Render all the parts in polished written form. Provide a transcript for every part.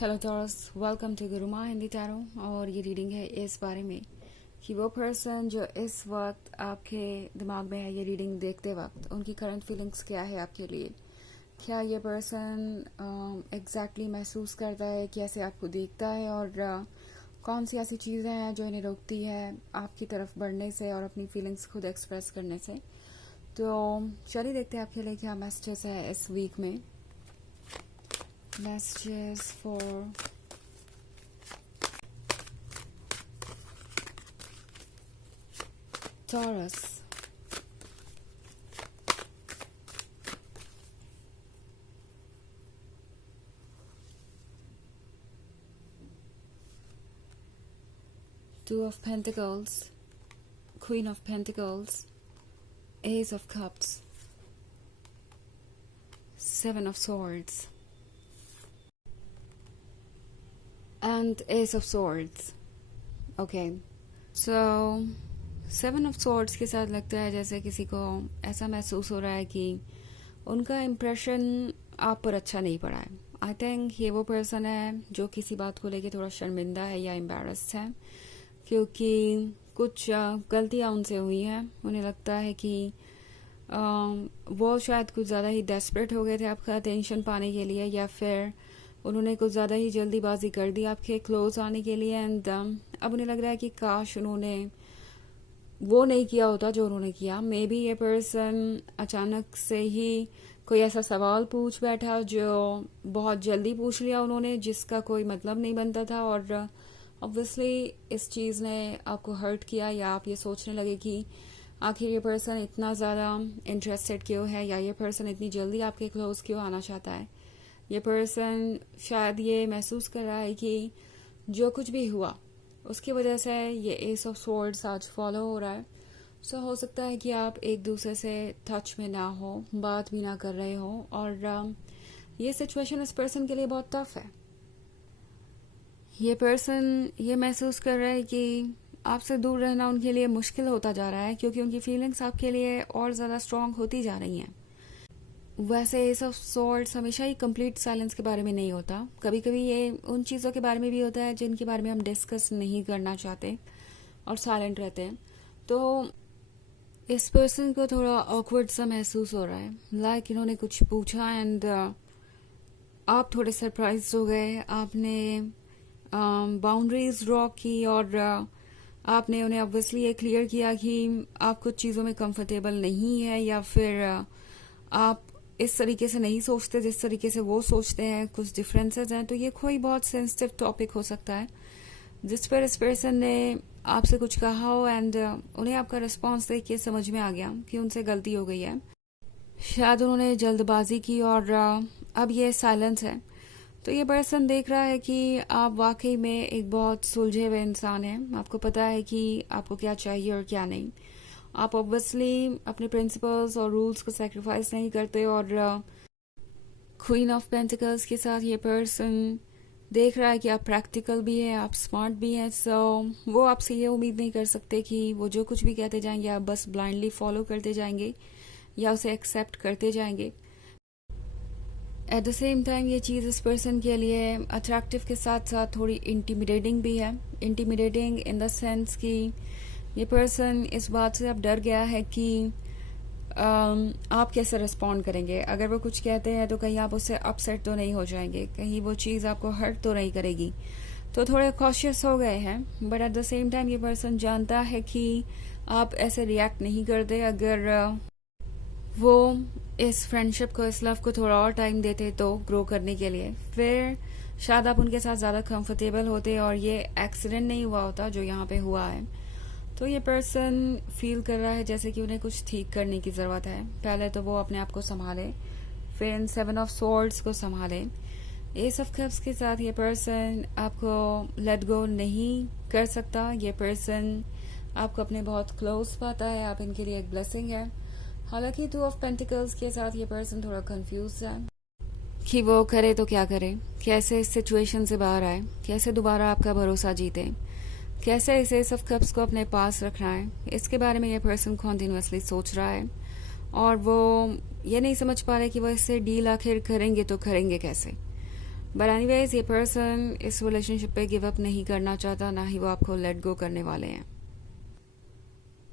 Hello Taurus, welcome to Guruma Hindi tarot. और ये reading है इस बारे में कि वो पर्सन जो इस वक्त आपके दिमाग में है, ये रीडिंग देखते वक्त उनकी करंट फीलिंग्स क्या है आपके लिए। क्या ये पर्सन एग्जैक्टली महसूस करता है, कैसे आपको देखता है, और कौन सी ऐसी चीज़ें हैं जो इन्हें रोकती है आपकी तरफ बढ़ने से और अपनी फीलिंग्स खुद एक्सप्रेस करने से। तो चलिए देखते हैं आपके लिए क्या मैसेजेस है इस वीक में। Messages for Taurus. Two of Pentacles, Queen of Pentacles, Ace of Cups, Seven of Swords, and Ace of Swords. Okay, so Seven of Swords के साथ लगता है जैसे किसी को ऐसा महसूस हो रहा है कि उनका इम्प्रेशन आप पर अच्छा नहीं पड़ा है। आई थिंक ये वो पर्सन है जो किसी बात को लेके थोड़ा शर्मिंदा है या एम्बैरस्ड है, क्योंकि कुछ गलतियां उनसे हुई हैं। उन्हें लगता है कि वो शायद कुछ ज़्यादा ही डेस्परेट हो गए थे आपका अटेंशन पाने के लिए, या फिर उन्होंने कुछ ज़्यादा ही जल्दीबाजी कर दी आपके क्लोज आने के लिए। एंड अब उन्हें लग रहा है कि काश उन्होंने वो नहीं किया होता जो उन्होंने किया। मे बी ये पर्सन अचानक से ही कोई ऐसा सवाल पूछ बैठा जो बहुत जल्दी पूछ लिया उन्होंने, जिसका कोई मतलब नहीं बनता था, और ऑब्वियसली इस चीज़ ने आपको हर्ट किया, या आप ये सोचने लगे कि आखिर ये पर्सन इतना ज़्यादा इंटरेस्टेड क्यों है, या ये पर्सन इतनी जल्दी आपके क्लोज क्यों आना चाहता है। ये पर्सन शायद ये महसूस कर रहा है कि जो कुछ भी हुआ उसकी वजह से ये एस ऑफ स्वॉर्ड्स आज फॉलो हो रहा है। सो हो सकता है कि आप एक दूसरे से टच में ना हो, बात भी ना कर रहे हो, और ये सिचुएशन इस पर्सन के लिए बहुत टफ है। ये पर्सन ये महसूस कर रहा है कि आपसे दूर रहना उनके लिए मुश्किल होता जा रहा है, क्योंकि उनकी फीलिंग्स आपके लिए और ज़्यादा स्ट्रांग होती जा रही हैं। वैसे एस ऑफ स्वॉर्ड्स हमेशा ही कंप्लीट साइलेंस के बारे में नहीं होता, कभी कभी ये उन चीज़ों के बारे में भी होता है जिनके बारे में हम डिस्कस नहीं करना चाहते और साइलेंट रहते हैं। तो इस पर्सन को थोड़ा ऑकवर्ड सा महसूस हो रहा है, लाइक इन्होंने कुछ पूछा एंड आप थोड़े सरप्राइज हो गए। आपने बाउंड्रीज ड्रॉ की और आपने उन्हें ऑब्वियसली ये क्लियर किया कि आप कुछ चीज़ों में कंफर्टेबल नहीं है, या फिर आप इस तरीके से नहीं सोचते जिस तरीके से वो सोचते हैं, कुछ डिफरेंसेस हैं। तो ये कोई बहुत सेंसिटिव टॉपिक हो सकता है जिस पर इस पर्सन ने आपसे कुछ कहा हो, एंड उन्हें आपका रिस्पॉन्स देख के समझ में आ गया कि उनसे गलती हो गई है। शायद उन्होंने जल्दबाजी की और अब ये साइलेंस है। तो ये पर्सन देख रहा है कि आप वाकई में एक बहुत सुलझे हुए इंसान हैं। आपको पता है कि आपको क्या चाहिए और क्या नहीं। आप ऑब्वियसली अपने प्रिंसिपल्स और रूल्स को सैक्रिफाइस नहीं करते, और क्वीन ऑफ पेंटिकल्स के साथ ये पर्सन देख रहा है कि आप प्रैक्टिकल भी हैं, आप स्मार्ट भी हैं। सो वो आपसे ये उम्मीद नहीं कर सकते कि वो जो कुछ भी कहते जाएंगे आप बस ब्लाइंडली फॉलो करते जाएंगे या उसे एक्सेप्ट करते जाएंगे। एट द सेम टाइम ये चीज़ इस पर्सन के लिए अट्रैक्टिव के साथ साथ थोड़ी इंटिमिडेटिंग भी है। इंटिमिडेटिंग इन द सेंस कि ये पर्सन इस बात से अब डर गया है कि आप कैसे रिस्पॉन्ड करेंगे। अगर वो कुछ कहते हैं तो कहीं आप उससे अपसेट तो नहीं हो जाएंगे, कहीं वो चीज़ आपको हर्ट तो नहीं करेगी। तो थोड़े कॉशियस हो गए हैं, but at the same time ये पर्सन जानता है कि आप ऐसे रिएक्ट नहीं करते। अगर वो इस फ्रेंडशिप को, इस लव को थोड़ा और टाइम देते तो ग्रो करने के लिए, फिर शायद आप उनके साथ ज़्यादा कंफर्टेबल होते और ये एक्सीडेंट नहीं हुआ होता जो यहाँ पे हुआ है। तो ये पर्सन फील कर रहा है जैसे कि उन्हें कुछ ठीक करने की ज़रूरत है। पहले तो वो अपने आप को संभाले, फिर इन सेवन ऑफ स्वॉर्ड्स को संभाले। एस ऑफ कप्स के साथ ये पर्सन आपको लेट गो नहीं कर सकता। ये पर्सन आपको अपने बहुत क्लोज पाता है, आप इनके लिए एक ब्लेसिंग है। हालांकि टू ऑफ पेंटिकल्स के साथ ये पर्सन थोड़ा कंफ्यूज है कि वो करे तो क्या करे, कैसे इस सिचुएशन से बाहर आए, कैसे दोबारा आपका भरोसा जीते, कैसे इस एस ऑफ कप्स को अपने पास रखना है। इसके बारे में ये पर्सन कॉन्टिन्यूसली सोच रहा है, और वो ये नहीं समझ पा रहे कि वो इससे डील आखिर करेंगे तो करेंगे कैसे। बट एनीवेज ये पर्सन इस रिलेशनशिप पे गिव अप नहीं करना चाहता, ना ही वो आपको लेट गो करने वाले हैं,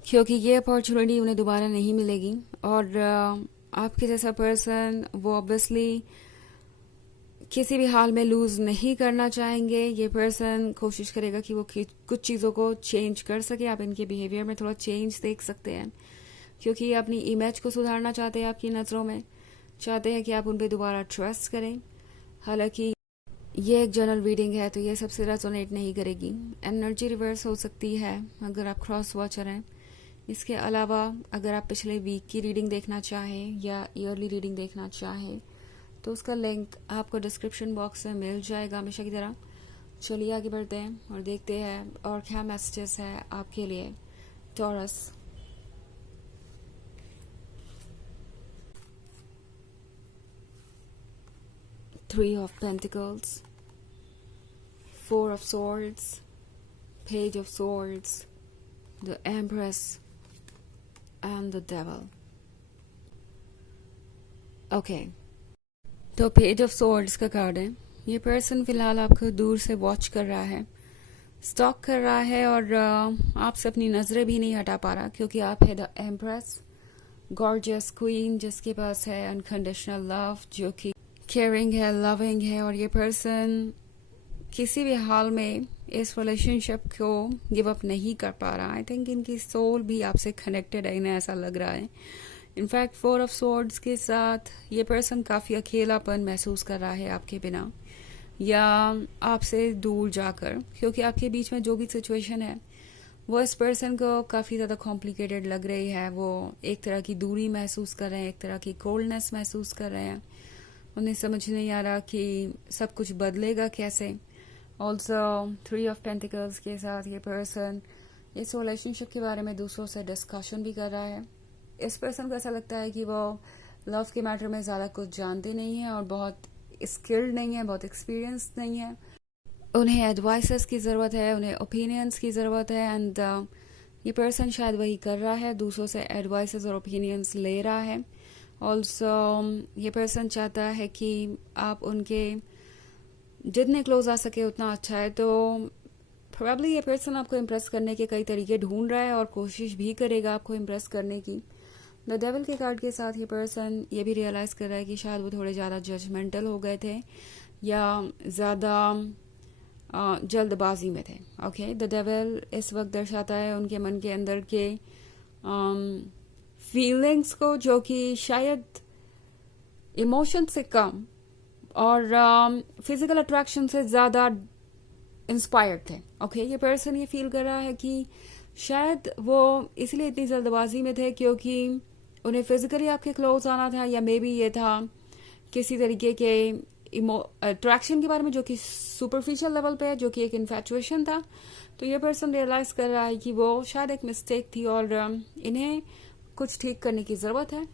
क्योंकि ये अपॉर्चुनिटी उन्हें दोबारा नहीं मिलेगी। और आपके जैसा पर्सन वो ऑब्वियसली किसी भी हाल में लूज नहीं करना चाहेंगे। ये पर्सन कोशिश करेगा कि वो कुछ चीज़ों को चेंज कर सके। आप इनके बिहेवियर में थोड़ा चेंज देख सकते हैं, क्योंकि ये अपनी इमेज को सुधारना चाहते हैं आपकी नज़रों में, चाहते हैं कि आप उन पर दोबारा ट्रस्ट करें। हालांकि ये एक जनरल रीडिंग है तो ये सबसे रेजोनेट नहीं करेगी। एनर्जी रिवर्स हो सकती है अगर आप क्रॉस वॉचर हैं। इसके अलावा अगर आप पिछले वीक की रीडिंग देखना चाहें या ईयरली रीडिंग देखना चाहें तो उसका लिंक आपको डिस्क्रिप्शन बॉक्स में मिल जाएगा हमेशा की तरह। चलिए आगे बढ़ते हैं और देखते हैं और क्या मैसेजेस है आपके लिए taurus. Three of Pentacles, Four of Swords, Page of Swords, the Empress and the Devil. Okay. तो पेज ऑफ सोर्ड्स का कार्ड है। ये पर्सन फिलहाल आपको दूर से वॉच कर रहा है, स्टॉक कर रहा है और आपसे अपनी नज़रें भी नहीं हटा पा रहा, क्योंकि आप है द एम्प्रेस, गॉर्जियस क्वीन, जिसके पास है अनकंडीशनल लव, जो कि केयरिंग है, लविंग है। और ये पर्सन किसी भी हाल में इस रिलेशनशिप को गिव अप नहीं कर पा रहा। आई थिंक इनकी सोल भी आपसे कनेक्टेड है, इन्हें ऐसा लग रहा है। इनफैक्ट फोर ऑफ सोर्ड्स के साथ ये पर्सन काफ़ी अकेलापन महसूस कर रहा है आपके बिना या आपसे दूर जाकर, क्योंकि आपके बीच में जो भी सिचुएशन है वो इस पर्सन को काफ़ी ज़्यादा कॉम्प्लिकेटेड लग रही है। वो एक तरह की दूरी महसूस कर रहे हैं, एक तरह की कोल्डनेस महसूस कर रहे हैं। उन्हें समझ नहीं आ रहा कि सब कुछ बदलेगा कैसे। ऑल्सो थ्री ऑफ पेंटिकल्स के साथ ये पर्सन इस रिलेशनशिप के बारे में दूसरों से डिस्कशन भी कर रहा है। इस पर्सन को ऐसा लगता है कि वो लव के मैटर में ज़्यादा कुछ जानते नहीं है और बहुत स्किल्ड नहीं है, बहुत एक्सपीरियंस नहीं है। उन्हें एडवाइसेस की ज़रूरत है, उन्हें ओपिनियंस की ज़रूरत है। एंड ये पर्सन शायद वही कर रहा है, दूसरों से एडवाइसेस और ओपिनियंस ले रहा है। ऑल्सो ये पर्सन चाहता है कि आप उनके जितने क्लोज आ सके उतना अच्छा है। तो प्रोबेबली ये पर्सन आपको इम्प्रेस करने के कई तरीके ढूंढ रहा है और कोशिश भी करेगा आपको इम्प्रेस करने की। द डेविल के कार्ड के साथ ये पर्सन ये भी रियलाइज़ कर रहा है कि शायद वो थोड़े ज़्यादा जजमेंटल हो गए थे या ज़्यादा जल्दबाजी में थे। ओके, द डेविल इस वक्त दर्शाता है उनके मन के अंदर के फीलिंग्स को, जो कि शायद इमोशन से कम और फिजिकल अट्रैक्शन से ज़्यादा इंस्पायर्ड थे। ओके, ये पर्सन ये फील कर रहा है कि शायद वो इसलिए इतनी जल्दबाजी में थे क्योंकि उन्हें फिजिकली आपके क्लोज आना था, या मे बी ये था किसी तरीके के अट्रैक्शन के बारे में जो कि सुपरफिशियल लेवल पे है, जो कि एक इन्फैचुएशन था। तो ये पर्सन रियलाइज कर रहा है कि वो शायद एक मिस्टेक थी और इन्हें कुछ ठीक करने की जरूरत है।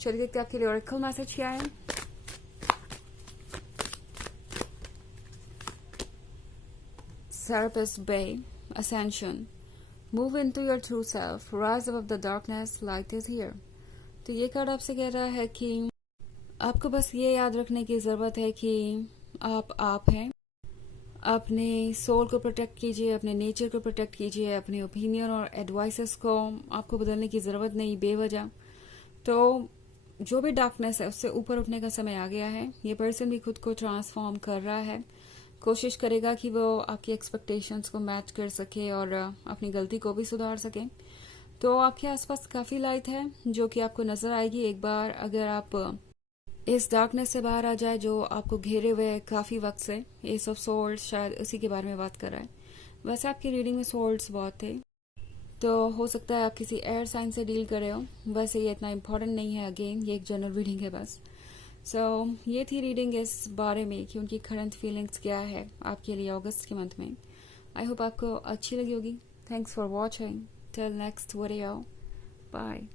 चलिए देखते हैं आपके लिए ऑरेकल मैसेज क्या है। Serapis Bay, Ascension. Move into your true self. Rise above the darkness. Light is here. तो ये कार्ड आपसे कह रहा है कि आपको बस ये याद रखने की ज़रूरत है कि आप हैं। अपने सोल को प्रोटेक्ट कीजिए, अपने नेचर को प्रोटेक्ट कीजिए। अपने ओपिनियन और एडवाइसेस को आपको बदलने की ज़रूरत नहीं बेवजह। तो जो भी डार्कनेस है उससे ऊपर उठने का समय आ गया है। ये पर्सन भी खुद को ट्रांसफॉर्म कर रहा है, कोशिश करेगा कि वो आपकी एक्सपेक्टेशंस को मैच कर सके और अपनी गलती को भी सुधार सके। तो आपके आसपास काफ़ी लाइट है जो कि आपको नज़र आएगी एक बार अगर आप इस डार्कनेस से बाहर आ जाए जो आपको घेरे हुए काफ़ी वक्त से। एस ऑफ सोर्ड्स शायद उसी के बारे में बात कर रहा है। वैसे आपकी रीडिंग में सोर्ड्स बहुत थे, तो हो सकता है आप किसी एयर साइन से डील कर रहे हो। वैसे ये इतना इम्पोर्टेंट नहीं है, अगेन ये एक जनरल रीडिंग है बस। ये थी रीडिंग इस बारे में कि उनकी करंट फीलिंग्स क्या है आपके लिए अगस्त के मंथ में। आई होप आपको अच्छी लगी होगी। Thanks for watching. Till next video, bye.